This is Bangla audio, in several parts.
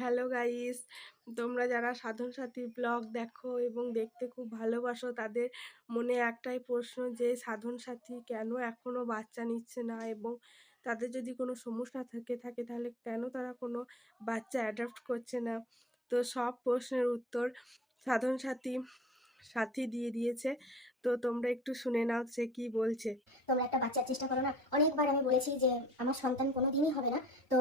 হ্যালো গাইস, তোমরা যারা সাধন সাথী ব্লগ দেখো এবং দেখতে খুব ভালোবাসো তাদের মনে একটাই প্রশ্ন যে সাধন সাথী কেন এখনো বাচ্চা নিচ্ছে না, এবং তাদের যদি কোনো সমস্যা থাকে তাহলে কেন তারা কোনো বাচ্চা অ্যাডাপ্ট করছে না। তো সব প্রশ্নের উত্তর সাধন সাথী সাথী দিয়ে দিয়েছে। তো তোমরা একটু শুনে নাও সে কি বলছে। তোমরা একটা বাচ্চার চেষ্টা করো না। অনেকবার আমি বলেছি যে আমার সন্তান কোনোদিনই হবে না। তো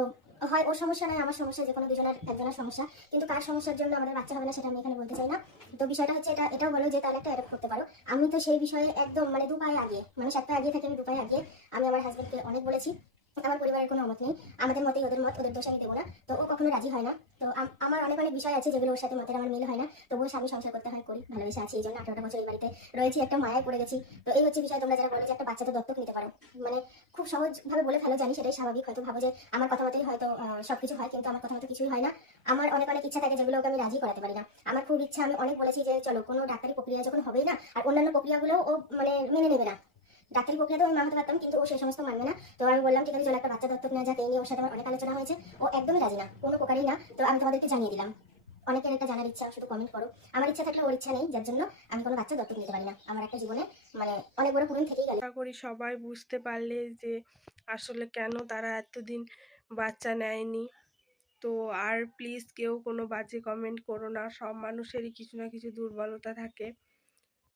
হয় ওর সমস্যা নয় আমার সমস্যা, যে কোনো দুজনের একজনের সমস্যা, কিন্তু কার সমস্যার জন্য আমাদের বাচ্চা হবে না সেটা আমি এখানে বলতে চাই না। তো বিষয়টা হচ্ছে এটাও বলো যে তাহলে একটা অ্যাডপ্ট করতে পারো। আমি তো সেই বিষয়ে একদম মানে দু পায়ে আগে, মানুষ এক পায়ে আগিয়ে থাকে, আমি দু পায়ে আগে। আমি আমার হাজবেন্ডকে অনেক বলেছি, আমার পরিবারের কোনো মত নেই, আমাদের মতেই ওদের মত, ওদের দোষ আমি দেবো না। তো ও কখনো রাজি হয় না। তো আমার অনেক অনেক বিষয় আছে যেগুলো ওর সাথে মতের আমার মিল হয় না, তবুও স্বামী সংসার করতে হয়, করি, ভালোবেসে আছি, এই জন্য 18টা বছর এই বাড়িতে রয়েছি, একটা মায়ায় পড়ে গেছি। তো এই হচ্ছে বিষয়। তোমরা যারা বলো যে একটা বাচ্চা তো দত্তক নিতে পারো, মানে খুব সহজ ভাবে বলে ফেলো, জানি সেটাই স্বাভাবিক, হয়তো ভাবো যে আমার কথা মতোই হয়তো সবকিছু হয়, কিন্তু আমার কথা মতো কিছুই হয় না। আমার অনেক অনেক ইচ্ছা থাকে যেগুলোকে আমি রাজি করাতে পারি না। আমার খুব ইচ্ছা, আমি অনেক বলেছি যে চলো কোনো ডাক্তারি প্রক্রিয়া যখন হবেই না, আর অন্যান্য প্রক্রিয়াগুলোও ও মানে মেনে নেবে না। ডাক্তারি প্রক্রিয়া তো আমি মানতে পারতাম, কিন্তু ও সেই সমস্ত মানবে না। তো আমি বললাম ঠিক আছে চলো একটা বাচ্চা দত্তক নেওয়া যাক, এই নিয়ে ওর সাথে আমার অনেক আলোচনা হয়েছে। ও একদমই রাজি না, কোনো প্রকারই না। তো আমি তোমাদেরকে জানিয়ে দিলাম, অনেকের এটা জানার ইচ্ছা, শুধু কমেন্ট করো। আমার ইচ্ছা থাকলে ওর ইচ্ছা নেই, যার জন্য আমি কোনো বাচ্চা দত্তক নিতে পারি না। আমার একটা জীবনে মানে অনেক বড় পূরণ থেকেই গেল। আশা করি সবাই বুঝতে পারলে যে আসলে কেন তারা এতদিন বাচ্চা নেয়নি। তো আর প্লিজ কেউ কোনো বাজে কমেন্ট করো না, সব মানুষেরই কিছু না কিছু দুর্বলতা থাকে।